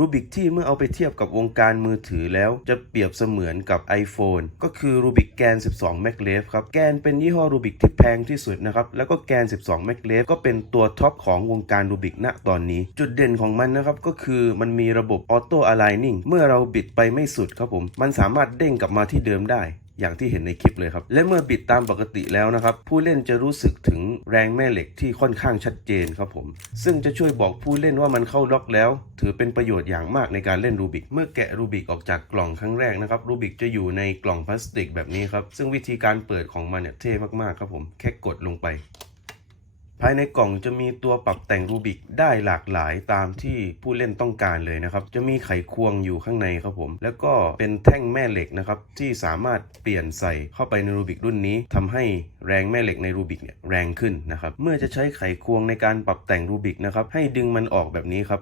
รูบิกที่เมื่อเอาไปเทียบกับวงการมือถือแล้วจะเปรียบเสมือนกับ iPhone ก็คือรูบิกแกน 12 m a g l e f ครับ แกนเป็นยี่ห้อรูบิกที่แพงที่สุดนะครับ แล้วก็แกน 12 m a g l e f ก็เป็นตัวท็อปของวงการรูบิกณตอนนี้ จุดเด่นของมันนะครับก็คือมันมีระบบออโต้อะไลนิ่งเมื่อเราบิดไปไม่สุดครับผม มันสามารถเด้งกลับมาที่เดิมได้ อย่างที่เห็นในคลิปเลยครับ และเมื่อบิดตามปกติแล้วนะครับ ผู้เล่นจะรู้สึกถึงแรงแม่เหล็กที่ค่อนข้างชัดเจนครับผม ซึ่งจะช่วยบอกผู้เล่นว่ามันเข้าล็อกแล้ว ถือเป็นประโยชน์อย่างมากในการเล่นรูบิก เมื่อแกะรูบิกออกจากกล่องครั้งแรกนะครับ รูบิกจะอยู่ในกล่องพลาสติกแบบนี้ครับ ซึ่งวิธีการเปิดของมันเนี่ยเท่มากๆครับผม แค่กดลงไป ภายในกล่องจะมีตัวปรับแต่งรูบิกได้หลากหลายตามที่ผู้เล่นต้องการเลยนะครับ จะมีไขควงอยู่ข้างในครับผม แล้วก็เป็นแท่งแม่เหล็กนะครับที่สามารถเปลี่ยนใส่เข้าไปในรูบิกรุ่นนี้ทำให้แรงแม่เหล็กในรูบิกเนี่ยแรงขึ้นนะครับ เมื่อจะใช้ไขควงในการปรับแต่งรูบิกนะครับให้ดึงมันออกแบบนี้ครับ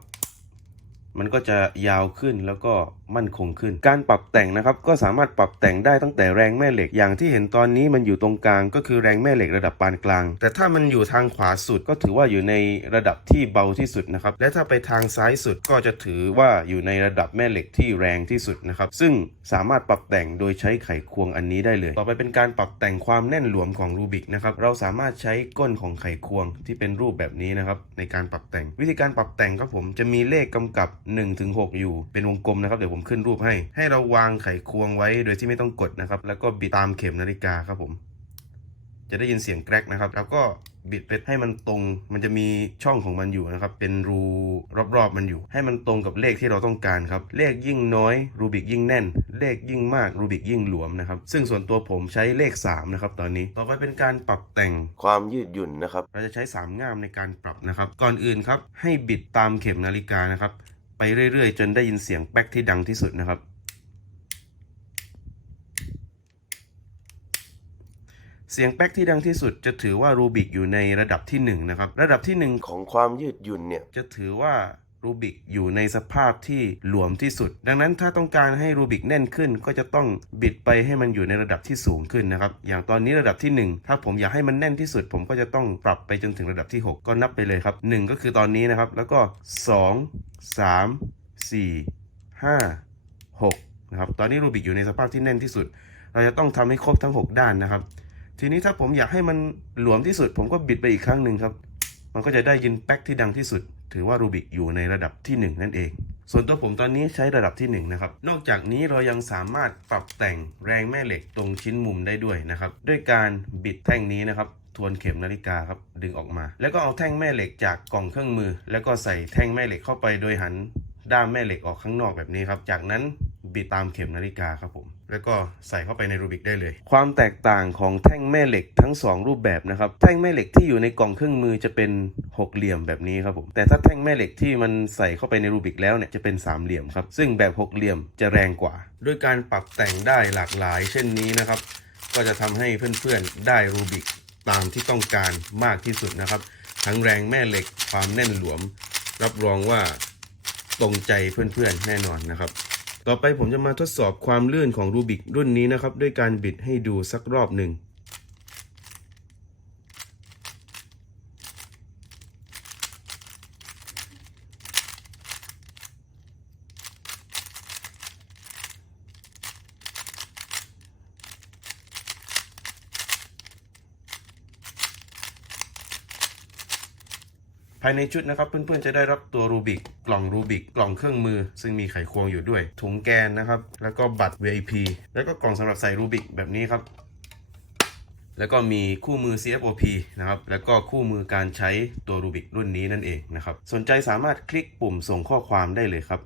มันก็จะยาวขึ้นแล้วก็มั่นคงขึ้น การปรับแต่งนะครับก็สามารถปรับแต่งได้ตั้งแต่แรงแม่เหล็ก อย่างที่เห็นตอนนี้มันอยู่ตรงกลางก็คือแรงแม่เหล็กระดับปานกลาง แต่ถ้ามันอยู่ทางขวาสุดก็ถือว่าอยู่ในระดับที่เบาที่สุดนะครับ และถ้าไปทางซ้ายสุดก็จะถือว่าอยู่ในระดับแม่เหล็กที่แรงที่สุดนะครับ ซึ่งสามารถปรับแต่งโดยใช้ไขควงอันนี้ได้เลย ต่อไปเป็นการปรับแต่งความแน่นหลวมของรูบิกนะครับ เราสามารถใช้ก้นของไขควงที่เป็นรูปแบบนี้นะครับในการปรับแต่ง วิธีการปรับแต่งครับผมจะมีเลขกำกับ1-6ถึง6อยู่เป็นวงกลมนะครับเดี๋ยวผมขึ้นรูปให้ ให้เราวางไขควงไว้โดยที่ไม่ต้องกดนะครับ แล้วก็บิดตามเข็มนาฬิกาครับผม จะได้ยินเสียงแกรกนะครับ แล้วก็บิดไปให้มันตรง มันจะมีช่องของมันอยู่นะครับ เป็นรูรอบๆ มันอยู่ ให้มันตรงกับเลขที่เราต้องการครับ เลขยิ่งน้อย รูบิกยิ่งแน่น เลขยิ่งมาก รูบิกยิ่งหลวมนะครับ ซึ่งส่วนตัวผมใช้เลข 3 นะครับ ตอนนี้ ต่อไปเป็นการปรับแต่งความยืดหยุ่นนะครับ เราจะใช้ 3 ง่ามในการปรับนะครับ ก่อนอื่นครับ ให้บิดตามเข็มนาฬิกานะครับ ไปเรื่อยๆ จนได้ยินเสียงแป๊กที่ดังที่สุดนะครับ เสียงแป๊กที่ดังที่สุดจะถือว่ารูบิกอยู่ในระดับที่1นะครับ ระดับที่ 1 ของความยืดหยุ่นเนี่ยจะถือว่า รูบิกอยู่ในสภาพที่หลวมที่สุด ดังนั้นถ้าต้องการให้รูบิกแน่นขึ้น ก็จะต้องบิดไปให้มันอยู่ในระดับที่สูงขึ้นนะครับ อย่างตอนนี้ระดับที่ 1 ถ้าผมอยากให้มันแน่นที่สุด ผมก็จะต้องปรับไปจนถึงระดับที่ 6 ก็นับไปเลยครับ 1 ก็คือตอนนี้นะครับ แล้วก็ 2 3 4 5 6นะครับ ตอนนี้รูบิกอยู่ในสภาพที่แน่นที่สุด เราจะต้องทำให้ครบทั้ง 6 ด้านนะครับ ทีนี้ถ้าผมอยากให้มันหลวมที่สุด ผมก็บิดไปอีกครั้งหนึ่งครับ มันก็จะได้ยินแป๊กที่ดังที่สุด ถือว่ารูบิกอยู่ในระดับที่ 1 นั่นเอง ส่วนตัวผมตอนนี้ใช้ระดับที่ 1 นะครับ นอกจากนี้เรายังสามารถปรับแต่งแรงแม่เหล็กตรงชิ้นมุมได้ด้วยนะครับ ด้วยการบิดแท่งนี้นะครับทวนเข็มนาฬิกาครับดึงออกมา แล้วก็เอาแท่งแม่เหล็กจากกล่องเครื่องมือ แล้วก็ใส่แท่งแม่เหล็กเข้าไปโดยหันด้ามแม่เหล็กออกข้างนอกแบบนี้ครับ จากนั้น บิดตามเข็มนาฬิกาครับผม แล้วก็ใส่เข้าไปในรูบิกได้เลย ความแตกต่างของแท่งแม่เหล็กทั้ง 2 รูปแบบนะครับ แท่งแม่เหล็กที่อยู่ในกล่องเครื่องมือจะเป็นหกเหลี่ยมแบบนี้ครับผม แต่ถ้าแท่งแม่เหล็กที่มันใส่เข้าไปในรูบิกแล้วเนี่ยจะเป็นสามเหลี่ยมครับ ซึ่งแบบหกเหลี่ยมจะแรงกว่า ด้วยการปรับแต่งได้หลากหลาย เช่นนี้นะครับ ก็จะทำให้เพื่อนๆได้รูบิกตามที่ต้องการมากที่สุดนะครับ ทั้งแรงแม่เหล็กความแน่นหลวม รับรองว่าตรงใจเพื่อนๆแน่นอนนะครับ ต่อไปผมจะมาทดสอบความลื่นของรูบิกรุ่นนี้นะครับ ด้วยการบิดให้ดูสักรอบหนึ่งายในชุดนะครับ เพื่อนๆจะได้รับตัวรูบิกกล่องรูบิกกล่องเครื่องมือ ซึ่งมีไขควงอยู่ด้วย ถุงแกนนะครับ แล้วก็บัตร VIP แล้วก็กล่องสำหรับใส่รูบิกแบบนี้ครับแล้วก็มีคู่มือ CFOP นะครับ แล้วก็คู่มือการใช้ตัวรูบิกรุ่นนี้นั่นเองนะครับ สนใจสามารถคลิกปุ่มส่งข้อความได้เลยครับ